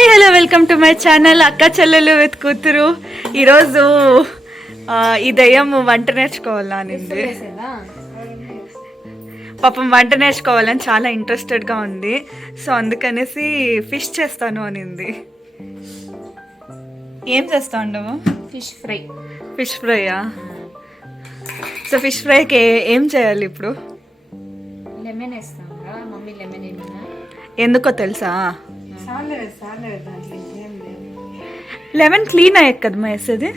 Hi hello welcome to my channel అక్క చెల్లెలు with కూతురు. ఈరోజు ఈ దయ్యం వంట నేర్చుకోవాలనింది. పాపం వంట నేర్చుకోవాలని చాలా ఇంట్రెస్టెడ్గా ఉంది. సో అందుకనేసి ఫిష్ చేస్తాను అనింది. ఏం చేస్తా ఉండవు? Fish fry. ఫిష్ ఫ్రైయా? సో ఫిష్ ఫ్రైకి ఏం చేయాలి ఇప్పుడు? లెమన్ వేస్తాం. మమ్మీ లెమన్ ఎందుకో తెలుసా? లెమన్ క్లీన్ అయ్యాక కదమ్మా వేసేది.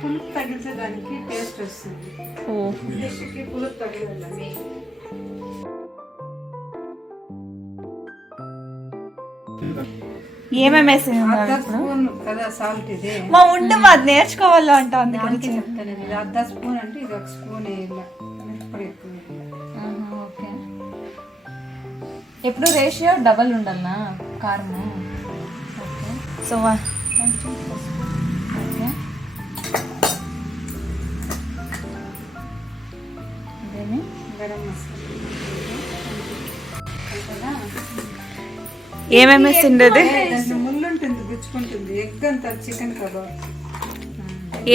పులుపు తగ్గించడానికి టేస్ట్ వస్తుంది. పులుపు తగ్గదండి. ఏమేమి వేసింది కదా సాల్ట్ ఇది మా ఉండు అది నేర్చుకోవాలా అంట. అందుకని చెప్తాను. ఇది అర్ధ స్పూన్ అంటే ఇది ఒక స్పూన్ వేయాలి. ఓకే. ఎప్పుడు రేషియో డబల్ ఉండాలనా కారము? ఓకే. So okay. ఇదేమి గరం మసాలా ఏమేమి వేసింది? ముళ్ళు ఉంటుంది, గుచ్చుకుంటుంది. ఎగ్ అంతా చికెన్ కబాబ్.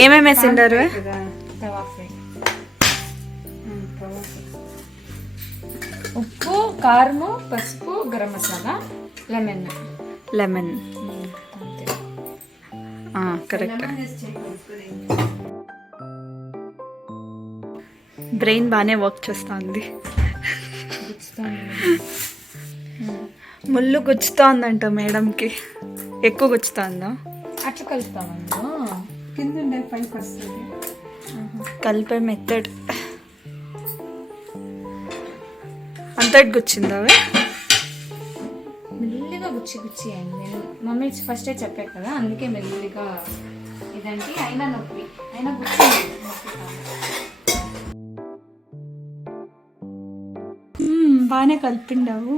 ఏమేమి వేసిండారు? తవా ఫ్రై, ఉప్పు, కారము, పసుపు, garam masala, lemon. Lemon correct. Brain బాగానే వర్క్ చేస్తుంది. ముళ్ళు గుచ్చుతోందంట మేడంకి. ఎక్కువ గుచ్చుతుందా? అట్లా కలుపుతామండి. కింద ఉండే పైకి వస్తుంది. కలిపే మెథడ్ అంతటి గుచ్చిందా? మెల్లిగా గుచ్చి గుచ్చి అయింది. నేను మమ్మీ ఫస్టే చెప్పాను కదా, అందుకే మెల్లిగా ఇదంటే అయినా నొప్పి, అయినా గుచ్చి బాగానే కలిపిండావు.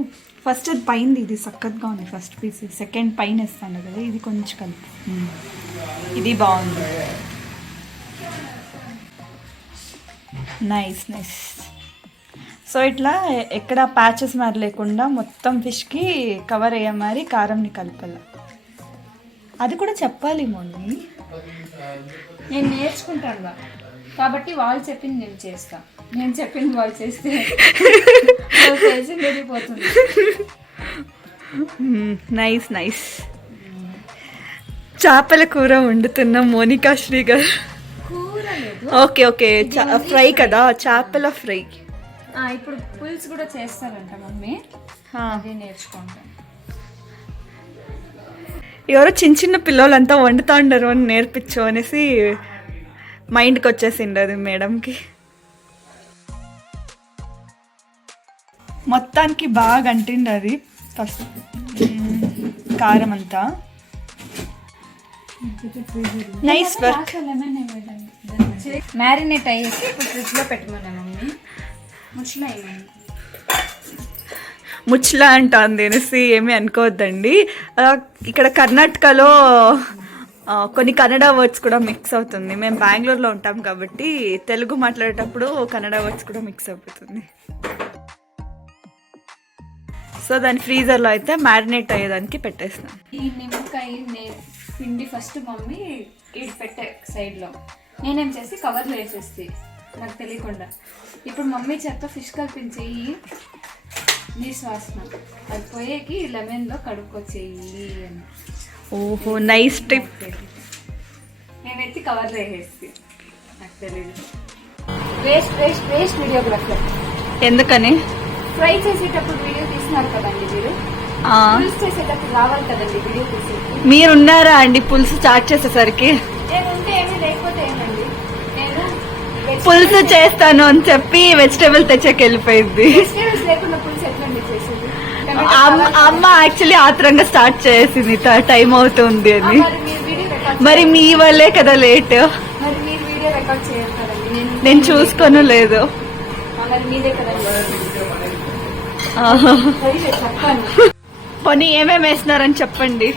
ఫస్ట్ అది పైన ఇది సక్కత్గా ఉంది. ఫస్ట్ పీస్ సెకండ్ పైన వేస్తాను కదా, ఇది కొంచెం కలిపి. ఇది బాగుంది. Nice nice. సో ఇట్లా ఎక్కడ ప్యాచెస్ మరి లేకుండా మొత్తం ఫిష్కి కవర్ అయ్యే మరి కారంని కలపాల. అది కూడా చెప్పాలి మమ్మీ. నేను నేర్చుకుంటాను కాబట్టి వాళ్ళు చెప్పింది నేను చేస్తా. నేను చెప్పింది వాళ్ళు చేస్తే చేసి వెళ్ళిపోతుంది. Nice nice. చేపల కూర వండుతున్న మోనికా శ్రీ గారు. కూర లేదు. ఓకే ఓకే, ఫ్రై కదా, చేపల ఫ్రై. ఇప్పుడు పులుసు కూడా చేస్తారంట మమ్మీ, అదే నేర్చుకుంటాను. ఎవరో చిన్న చిన్న పిల్లలంతా వండుతా ఉండరు అని నేర్పించు అనేసి మైండ్కి వచ్చేసింది అది మేడంకి. మొత్తానికి బాగా అంటింది అది ఫస్ట్ కారం అంతా. Nice work. మ్యారినేట్ అయ్యేసి ఇప్పుడు ఫ్రిడ్జ్లో పెట్టమన్నా మమ్మీ. ముచ్లా అంటుంది అనేసి ఏమీ అనుకోవద్దండి. ఇక్కడ కర్ణాటకలో కొన్ని కన్నడ వర్డ్స్ కూడా మిక్స్ అవుతుంది. మేము బెంగళూరులో ఉంటాం కాబట్టి తెలుగు మాట్లాడేటప్పుడు కన్నడ వర్డ్స్ కూడా మిక్స్ అయిపోతుంది. సో దాని ఫ్రీజర్లో అయితే మ్యారినేట్ అయ్యేదానికి పెట్టేస్తాం. ఈ నిమ్మకాయ పిండి ఫస్ట్ మమ్మీ ఇది పెట్టే సైడ్లో, నేనేం చేసి కవర్లో వేసేస్తే నాకు తెలియకుండా. ఇప్పుడు మమ్మీ చెత్త ఫిష్ కల్పించేయి, నీ శ్వాసన అది పోయేకి లెమన్లో కడుక్కొచ్చేయి అని. ఓహో నైస్ టిప్. నేనైతే కవర్లో వేసేసి నాకు తెలియదు. Waste waste waste videographer. ఎందుకని? ఫ్రై చేసేటప్పుడు వీడియో తీసినారు కదండి మీరు, పులుసు చేసేటప్పుడు రావాలి కదండి వీడియో తీసి. మీరున్నారా అండి పులుసు స్టార్ట్ చేసేసరికి? నేను ఉంటే ఏమీ లేకపోతే ఏమండి, నేను పులుసు చేస్తాను అని చెప్పి వెజిటేబుల్ తెచ్చాక వెళ్ళిపోయింది. వెజిటేబుల్స్ లేకుండా పులుసు ఎట్లండి చేసేది? అమ్మ యాక్చువల్లీ ఆత్రంగా స్టార్ట్ చేసింది, టైం అవుతుంది అని. మరి మీ వల్లే కదా లేట్. మరి మీరు వీడియో రికార్డ్ చేయాలి కదండి. నేను చూసుకోను లేదు. మరి మీదే కదండి. పోనీ ఏమేమి వేసినారని చెప్పండి.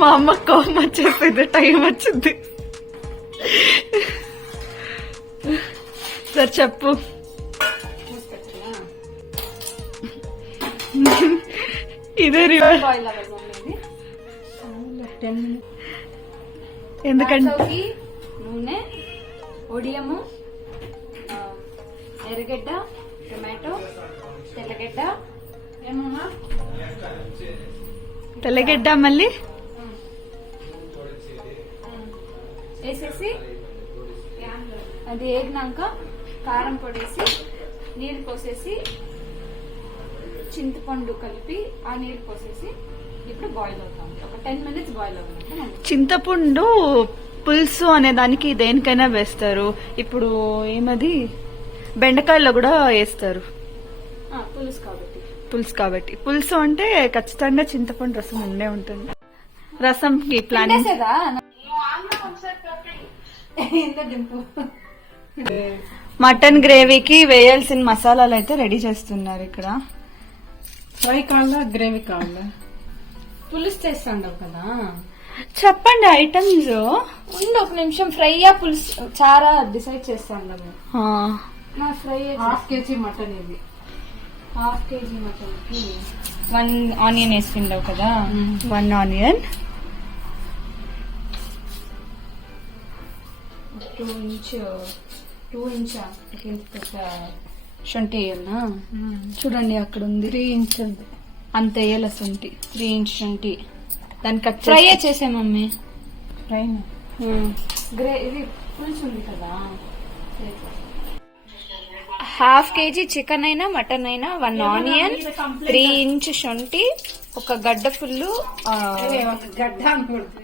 మా అమ్మ కోపం చెప్పేది, టైం వచ్చింది. సరే చెప్పు. ఇదే రివర్ బాయిల్ అవ్వాలి మమ్మీ ఇది. 10 minutes. ఎందుకంటే దాంట్లోకి నూనె, ఒడియము, ఎర్రగడ్డ, టొమాటో, తెల్లగడ్డ, ఏమమ్మా తెల్లగడ్డ మళ్ళీ వేసేసి అది వేగినాక కారం పొడేసి నీళ్ళు పోసేసి చింతపండు కలిపి ఆ నీళ్ళు పోసేసి ఇప్పుడు బాయిల్ అవుతాం. ఒక 10 minutes బాయిల్ అవుతుంది. చింతపండు పులుసు అనే దానికి దేనికైనా వేస్తారు. ఇప్పుడు ఏమది బెండకాయల్లో కూడా వేస్తారు పులుసు కాబట్టి. పులుసు అంటే ఖచ్చితంగా చింతపండు రసం ఉండే ఉంటుంది. రసంకి ప్లానింగ్ చేసేదా? మటన్ గ్రేవీకి వేయాల్సిన మసాలాలు అయితే రెడీ చేస్తున్నారు ఇక్కడ. ఫ్రై కావాలా గ్రేవీ కావాలా? పులుసు చేస్తాండవు కదా, చెప్పండి ఐటమ్స్. ఉండి ఒక నిమిషం. ఫ్రైయా పులుసు చారా డిసైడ్ చేస్తాండము. నా ఫ్రై 1/2 kg మటన్ ఇది. 1/2 kg మటన్ కి 1 ఆనియన్ వేసిండవు కదా. 1 ఆనియన్, 2 ఇంచ్ శొంఠి వేయాలనా? చూడండి అక్కడ ఉంది 3 inches. అంత వేయాలి శొంఠి. 3 ఇంచ్ శొంఠి. దాన్ని కట్ ఫ్రై చేసే మమ్మీ. ఫ్రై ఇది పులుసు ఉంది కదా. 1/2 kg చికెన్ అయినా మటన్ అయినా 1 ఆనియన్, 3 ఇంచ్ శొంఠి, ఒక గడ్డ ఫుల్లు ఒక గడ్డ అనకూడదు,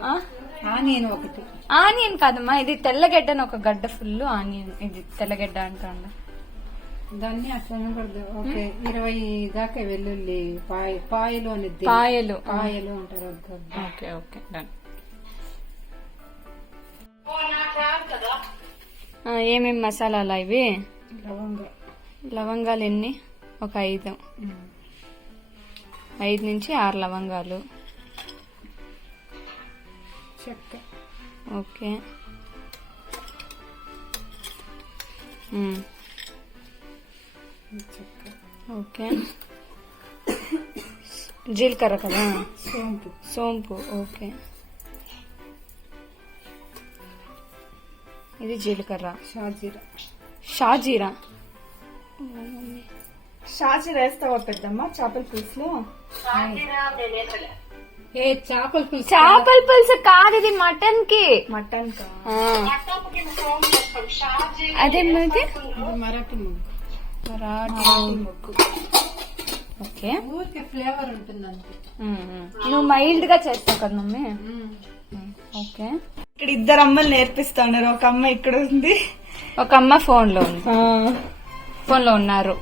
ఆనియన్ ఒకటి. ఆనియన్ కాదమ్మా, ఇది తెల్లగడ్డని ఒక గడ్డ ఫుల్ ఆనియన్. ఇది తెల్లగడ్డ అంటాండ. దాన్ని అట్లా అనకూడదు. ఓకే 20 దాకా వెల్లుల్లి పాయలు అనేది పాయలు అంటారు. ఒక గడ్డ. Okay okay done. ఏమేమి మసాలాలు ఇవి? లవంగాలు ఎన్ని? ఒక 5 నుంచి 6 లవంగాలు. చెక్క. ఓకే. చెక్క. ఓకే. జీలకర్ర కదా. సోంపు. ఓకే. ఇది జీలకర్ర. షాజీరా వేస్తావా పెద్దమ్మ చేపల పులుసులో? చేపల పులుసు. చేపల పులుసు కాదు, ఇది మటన్ కి. మటన్ అదేమది? మరాఠీ ముగ్గు. ఓకే. ఊరికే ఫ్లేవర్ ఉంటుంది అంతే. నువ్వు మైల్డ్ గా చేస్తావు కదా మమ్మీ. ఓకే. ఇక్కడ 2 అమ్మలు నేర్పిస్తా ఉన్నారు. ఒక అమ్మ ఇక్కడ ఉంది, ఒక అమ్మ ఫోన్ లో ఉంది. ఫోన్ లో ఉన్నారు.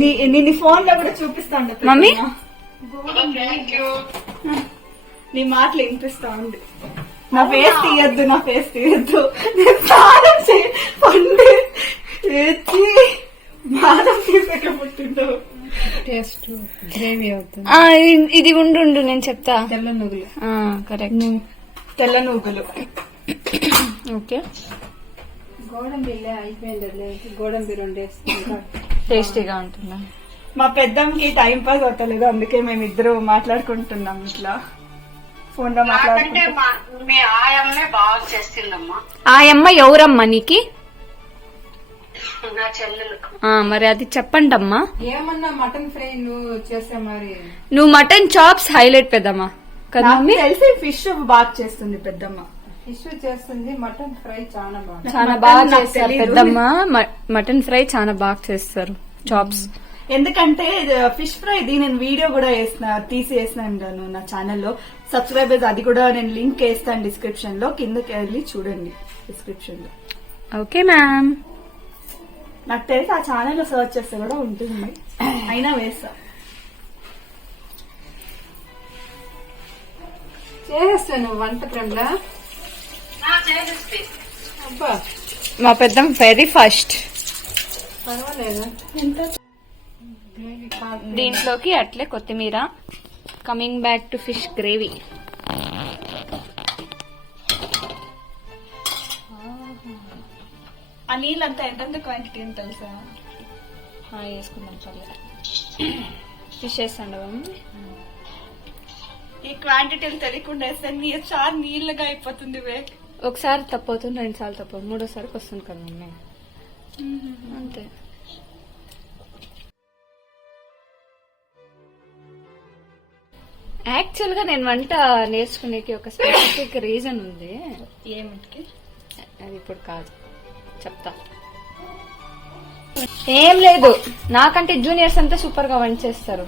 నీ ఫోన్ లో కూడా చూపిస్తా ఉండే మమ్మీ. నీ మాటలు వినిపిస్తా ఉంది. నా ఫేస్ తీయద్దు నేను స్నానం పండి బాధ తీసాక పుట్టింటావు. టేస్ట్ గ్రేవీ అవుతుంది. ఇది ఉండు నేను చెప్తా. తెల్ల నువ్వులు. కరెక్ట్. తెల్ల నువ్వులు. ఓకే. గోడంబి అయిపోయింది. గోడంబి 2 వేసుకుంటా టేస్టీగా ఉంటుందా? మా పెద్దమ్మకి టైం పాస్ అవుతలేదు, అందుకే మేమిద్దరు మాట్లాడుకుంటున్నాం ఇట్లా ఫోన్ లో మాట్లాడుకుంటాం. ఆ అమ్మ ఎవరమ్మా నీకి? మరి అది చెప్పండి అమ్మా. ఏమన్నా మటన్ ఫ్రై నువ్వు చేసా మరి. నువ్వు మటన్ చాప్స్ హైలైట్ పెద్దమ్మా కదా మమ్మీ. తెలిసి ఫిష్ బాగా చేస్తుంది పెద్దమ్మ. ఫిష్ చేస్తుంది, మటన్ ఫ్రై చాలా బాగా చేస్తారు పెద్దమ్మ. మటన్ ఫ్రై చాలా బాగా చేస్తారు, చాప్స్. ఎందుకంటే ఫిష్ ఫ్రై నేను వీడియో కూడా తీసి వేసినాను నా ఛానల్లో. సబ్స్క్రైబర్స్ అది కూడా నేను లింక్ వేస్తాను డిస్క్రిప్షన్ లో, కిందకి వెళ్ళి చూడండి డిస్క్రిప్షన్ లో. Okay ma'am. నాకు తెలిసి ఆ ఛానల్లో సర్చ్ చేస్తే కూడా ఉంటుంది, అయినా వేస్తా. చేస్తాను వంట ప్రేమలా. అబ్బా మా పెద్దమ్మ వెరీ ఫస్ట్. పర్వాలేదు. దీంట్లోకి అట్లే కొత్తిమీర. Coming back to fish gravy. ఆ నీళ్ళంతా ఎంత క్వాంటిటీ అని తెలుసా? వేసుకుందాం పర్లేదు. ఫిష్ వేస్తాండి ఈ క్వాంటిటీలు తెలియకుండా వేస్తే చారు నీళ్ళగా అయిపోతుంది వే. ఒకసారి తప్పు అవుతుంది, 2 సార్లు తప్పు అవుతుంది, 3వ సారికి వస్తుంది కదా మమ్మీ. అంతే. యాక్చువల్ గా నేను వంట నేర్చుకునేకి ఒక స్పెసిఫిక్ రీజన్ ఉంది. ఏమిటికి? అది ఇప్పుడు కాదు, చెప్తా. ఏం లేదు, నాకంటే జూనియర్స్ అంతా సూపర్ గా వంట చేస్తారు,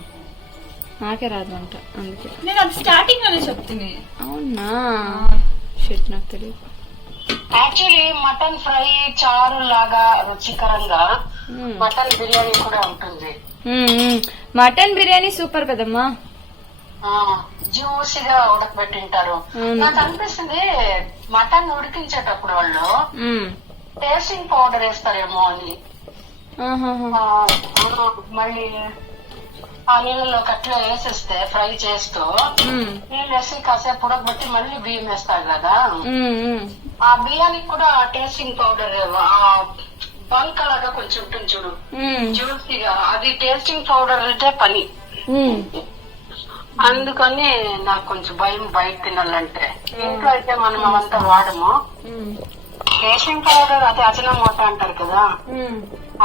నాకే రాదు వంట, అందుకే. నేను అది స్టార్టింగ్ లోనే చెప్తుంది. అవునా? షిట్, నాకు తెలియదు. యాక్చువల్లీ మటన్ ఫ్రై చారు లాగా రుచికరంగా మటన్ బిర్యానీ కూడా ఉంటుంది. మటన్ బిర్యానీ సూపర్ కదమ్మా. జ్యూసీగా ఉడకబెట్టింటారు. నాకు అనిపిస్తుంది మటన్ ఉడికించేటప్పుడు వాళ్ళు టేస్టింగ్ పౌడర్ వేస్తారేమో అని. మళ్ళీ ఆ నీళ్ళలో కట్లో వేసేస్తే ఫ్రై చేస్తూ నీళ్ళు వేసి కాసేపు ఉడకబెట్టి మళ్ళీ బియ్యం వేస్తారు కదా, ఆ బియ్యానికి కూడా టేస్టింగ్ పౌడర్ బంక్ లాగా కొంచెం ఉంటుంది చూడు, జ్యూసీగా, అది టేస్టింగ్ పౌడర్ అంటే పని. అందుకని నాకు కొంచెం భయం బయట తినాలంటే. ఇంట్లో అయితే మనం అవంతా వాడము. టేస్టింగ్ పౌడర్ అది అజనమోట అంటారు కదా,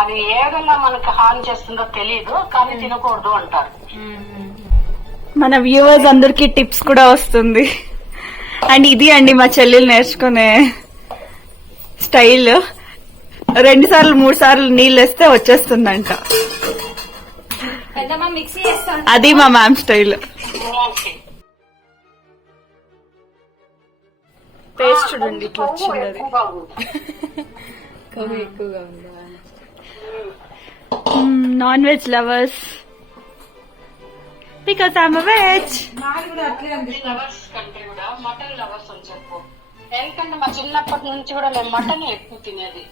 అది ఏదైనా మనకి హాని చేస్తుందో తెలియదు, కానీ తినకూడదు అంటారు. మన వ్యూవర్స్ అందరికి టిప్స్ కూడా వస్తుంది. అండ్ ఇది అండి మా చెల్లెలు నేర్చుకునే స్టైల్. 2 సార్లు 3 సార్లు నీళ్ళు వేస్తే వచ్చేస్తుందంట. మిక్సీ చేస్తాను, అది మా మ్యామ్ స్టైల్. పేస్ట్ చూడండి ఇట్లా వచ్చింది. అది కొవ్వు ఎక్కువగా ఉందా? Non veg lovers, because I'm veg. Lovers కంటే కూడా మటన్ లవర్స్ అని చెప్పు. ఎందుకంటే మా చిన్నప్పటి నుంచి కూడా నేను మటన్ ఎక్కువ తినేది.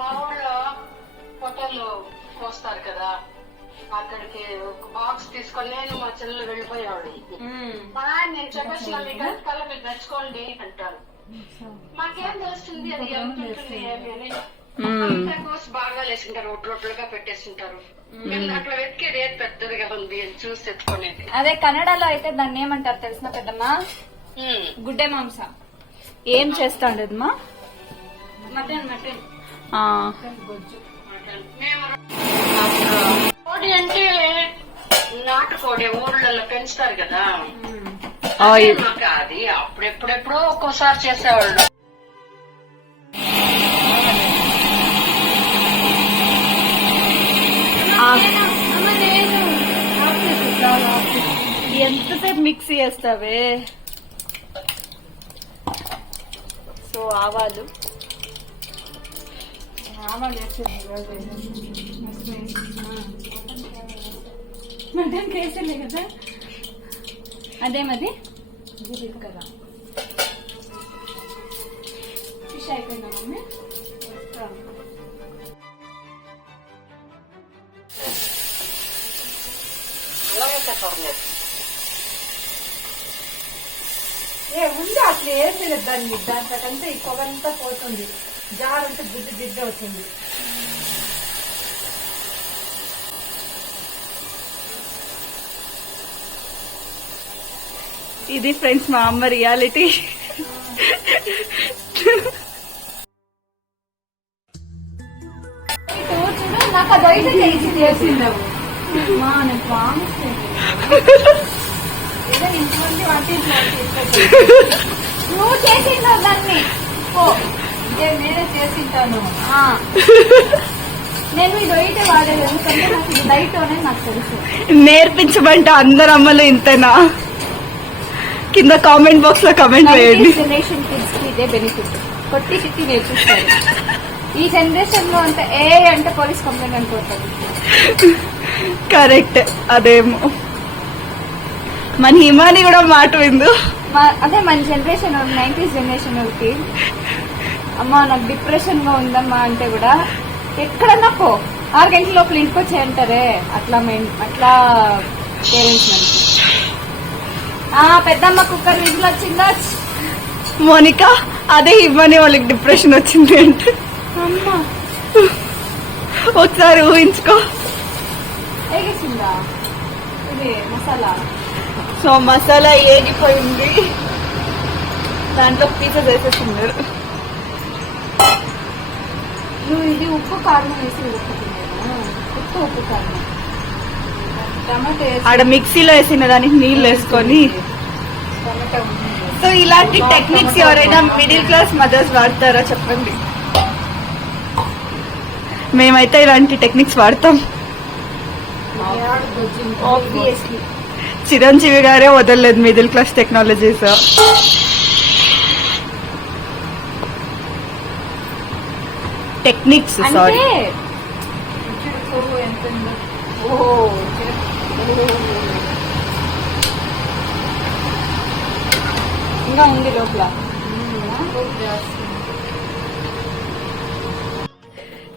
మా ఊళ్ళో హోటల్లో కోస్తారు కదా, అక్కడికి ఒక బాక్స్ తీసుకొని నేను మా చెల్లెలు వెళ్ళిపోయేవాడు. మా ఆయన నేను చెప్పేసిన మీ గంటకల్లా మీరు తెచ్చుకోండి అంటారు. మాకేం తెలుస్తుంది అది ఎంత ఉంటుంది ఏమి అని. అంతా కోసి బాగా వేసింటారు, రొట్లుగా పెట్టేసింటారు. అట్లా వెతికేది ఏది పెద్దదిగా ఉంది అని చూసి తెచ్చుకునేది. అదే కన్నడలో అయితే దాన్ని ఏమంటారు తెలిసిన పెద్దమ్మా? గుడ్డే మాంస. ఏం చేస్తా ఉండదమ్మా? మటన్. మటన్ కోడి అంటే నాటుకోడి ఊర్లలో పెంచుతారు కదా, మాకు అది అప్పుడెప్పుడెప్పుడో ఒక్కోసారి చేసేవాళ్ళు. ఎంతసేపు మిక్సీ చేస్తావే? సో ఆవాలు మటన్ కేసలే కదా, అదేమది కదా. ఫిష్ అయిపోయిందా మమ్మీ? ముందు అట్లా వేసేది దాన్ని, దాంట్లో ఈ కొవ్వంతా పోతుంది, జారంతా జిడ్డు అవుతుంది. ఇది ఫ్రెండ్స్ మా అమ్మ రియాలిటీ. నాకు అదైతే తెలిసి చేసిండవు మా, నాకు ప్రామిస్ నువ్వు చేసిండవు దాన్ని. నేనే చేసింటాను. నేను ఇది అయితే వాడేది, ఎందుకంటే నాకు ఇది డైట్ అనేది నాకు తెలుసు. నేర్పించమంటే అందరు అమ్మలు ఇంతేనా? కింద కామెంట్ బాక్స్ లో కమెంట్ చేయండి. జనరేషన్ కిడ్స్ కి ఇదే బెనిఫిట్, కొట్టి తిట్టి నేర్పిస్తారు. ఈ జనరేషన్ లో అంటే అంటే పోలీస్ కంప్లైంట్ అనుకుంటుంది. కరెక్ట్. అదేమో మన హిమాని కూడా మాట విందు. అదే మన జనరేషన్ 90s జనరేషన్ వాళ్ళకి అమ్మా నాకు డిప్రెషన్ గా ఉందమ్మా అంటే కూడా ఎక్కడన్నా పో 6 గంటల లోపల ఇంటికి వచ్చేయంటారే, అట్లా అట్లా పేరెంట్స్ మనకి. పెద్దమ్మ కుక్కర్ విజిల్ వచ్చిందా? మోనికా అదే హిమాని వాళ్ళకి డిప్రెషన్ వచ్చింది అంటే అమ్మా ఒకసారి ఊహించుకో. వేగేసిందా ఇది మసాలా? సో మసాలా ఏగిపోయింది, దాంట్లో పీసెస్ వేసేస్తున్నారు. నువ్వు ఇది ఉప్పు కారం వేసి ఉడుకుతున్నాను. ఉప్పు కారం టమాటో వేసి ఆడ మిక్సీలో వేసిన దానికి నీళ్ళు వేసుకొని. టమాటో ఉంది. సో ఇలాంటి టెక్నిక్స్ ఎవరైనా మిడిల్ క్లాస్ మదర్స్ వాడతారా చెప్పండి. మేమైతే ఇలాంటి టెక్నిక్స్ వాడతాం. ఆబ్వియస్లీ చిరంజీవి గారే వదలలేదు middle class technologies. Techniques sorry. అంటే చూడు ఎంత ఉందో. ఓహో ఇంకా ఉంది లోపల.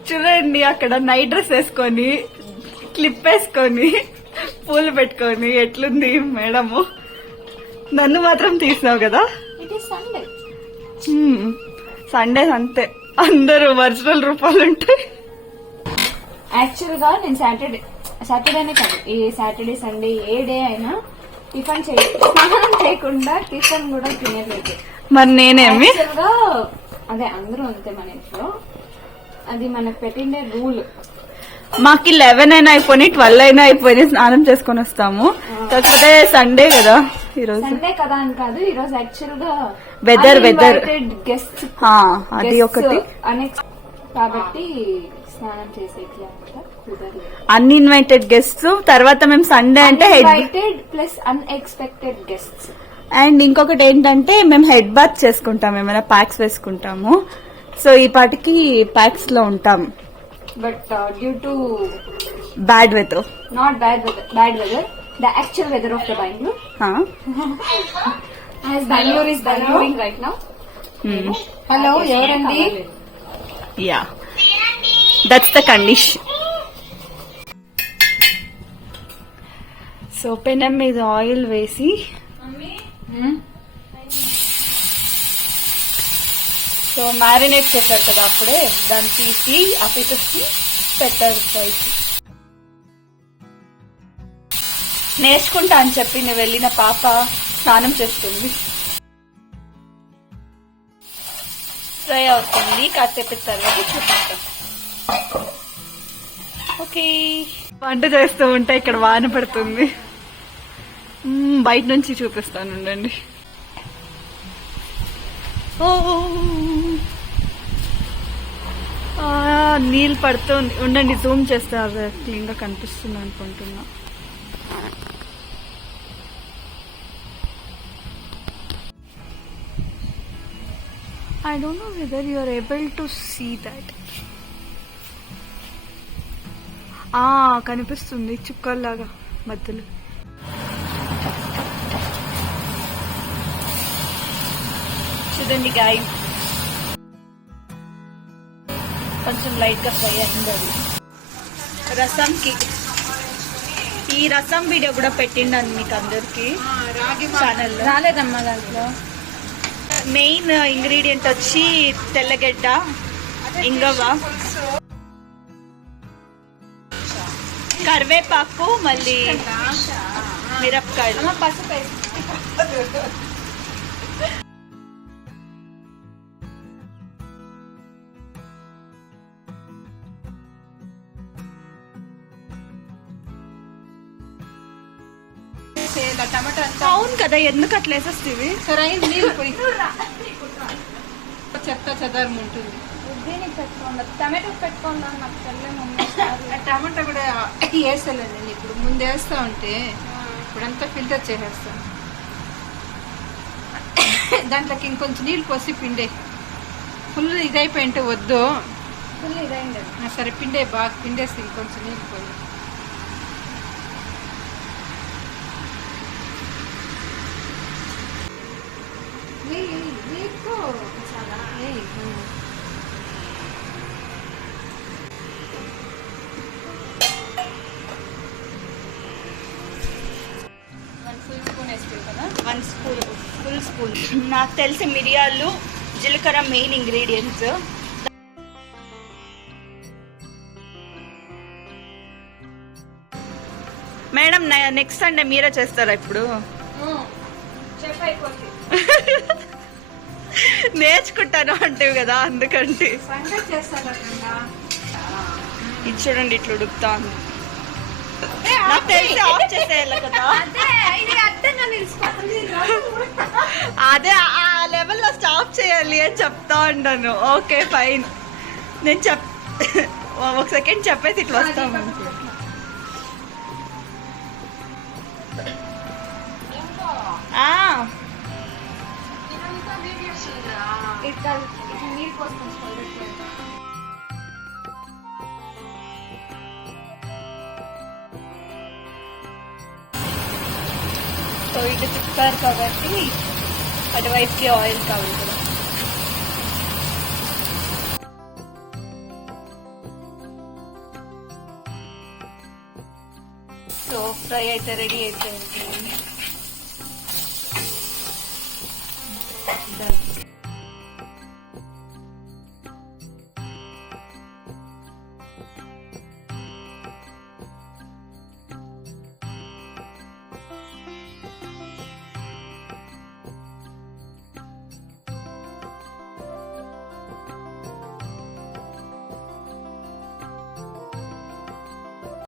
చూడండి అక్కడ నైట్ డ్రెస్ వేసుకొని క్లిప్ వేసుకొని పూలు పెట్టుకొని ఎట్లుంది మేడము. నన్ను మాత్రం తీసినావు కదా. It is Sunday. సండేస్ అంతే, అందరూ ఒరిజినల్ రూపాయలు ఉంటాయి. యాక్చువల్ గా నేను సాటర్డేనే కాదు, ఏ సాటర్డే సండే ఏ డే అయినా టిఫిన్ స్నానం చేయకుండా టిఫిన్ కూడా తినలేదు. మరి నేనేమి యాక్చువల్ గా అదే అందరూ అంతే మన ఇంట్లో, అది మనకు పెట్టిండే రూల్. మాకి 11 అయినా అయిపోయి 12 అయినా అయిపోయి స్నానం చేసుకొని వస్తాము. కాకపోతే సండే కదా ఈరోజు. సండే కదా అని కాదు, ఈ రోజు యాక్చువల్ గా వెదర్ గెస్ట్ అది ఒకటి కాబట్టి స్నానం చేసేది కుదరలేదు. Uninvited guests. తర్వాత మేము సండే అంటే invited plus unexpected guests. And ఇంకొకటి ఏంటంటే మేము హెడ్ బాత్ చేసుకుంటాం, ఏమైనా ప్యాక్స్ వేసుకుంటాము. సో ఈ పాటికి ప్యాక్స్ లో ఉంటాం. But due to bad weather, not bad weather, the actual weather of the Bengaluru. As Bangalore is Bangaloring right now. Hello ఎవరండి? Yeah that's the condition. So పెనం మీద ఆయిల్ వేసి సో మ్యారినేట్ చేశారు కదా అప్పుడే, దాన్ని తీసి ఆ పీసెస్ కి పెట్టారు ఫ్రైకి. నేర్చుకుంటా అని చెప్పి నేను వెళ్ళిన పాప స్నానం చేస్తుంది. ఫ్రై అవుతుంది, కాసేపు తర్వాత చూపిస్తాం. ఓకే, వంట చేస్తూ ఉంటే ఇక్కడ వాన పడుతుంది. బయట నుంచి చూపిస్తాను ఉండండి. నీళ్ళు పడుతూ ఉండండి, జూమ్ చేస్తారు, క్లీన్ గా కనిపిస్తుంది అనుకుంటున్నా. I don't know whether you are able to see that. కనిపిస్తుంది చుక్కల్లాగా మధ్యలో. చూడండి గాయ్, కొంచెం లైట్ గా ఫ్రై అయింది. రసంకి ఈ రసం వీడియో కూడా పెట్టిండండి మీకు అందరికి ఛానల్లో. రాలేదమ్మా దాంట్లో. మెయిన్ ఇంగ్రీడియంట్ వచ్చి తెల్లగడ్డ, ఇంగవ, కరివేపాకు, మళ్ళీ మిరపకాయలు. పసుపు టమాటా అవును కదా, ఎందుకు అట్లా వేసేస్తుంది? సరే నీళ్ళు పోయి చెత్త చెదారం ఉంటుంది. టమాటో పెట్టుకున్నాను నాకు తెల్లే మమ్మీ. టమాటా కూడా వేసాలండి నేను ఇప్పుడు ముందు వేస్తా ఉంటే ఇప్పుడంతా ఫిల్టర్ చేసేస్తాను. దాంట్లోకి ఇంకొంచెం నీళ్ళు పోసి పిండే. ఫుల్ ఇదైపోయింటే వద్దు. ఫుల్ ఇదైంది. సరే పిండే, బాగా పిండేసి ఇంకొంచెం నీళ్ళు పోయి. Full spoon. నాకు తెలిసి మిరియాలు, జీలకర్ర main ingredients. Madam next Sunday మీరే చేస్తారా ఇప్పుడు? చెప్పు అయిపోతుంది. నేర్చుకుంటాను అంటే కదా అందుకంటే. సంగతి చేస్తాను కదా. ఇది చూడండి ఇట్లా ఉడుకుతా ఉంది. నాకు తెలిసి ఆఫ్ చేసేయాలి కదా. అదే ఇది అర్థంగా నిలిచిపోతుంది. అదే ఆ లెవెల్లో స్టాప్ చేయాలి అని చెప్తా ఉంటాను. Okay fine. నేను ఒక సెకండ్ చెప్పేసి ఇట్లా వస్తాము. ఇదంతా వీడియోస్ ఉందా? ఇట్లా నీళ్ళు పోసుకొని సో ఇటు తిప్పారు కాబట్టి అటువైపుకి ఆయిల్ కావాలి కదా. సో ఫ్రై అయితే రెడీ అయిపోయింది.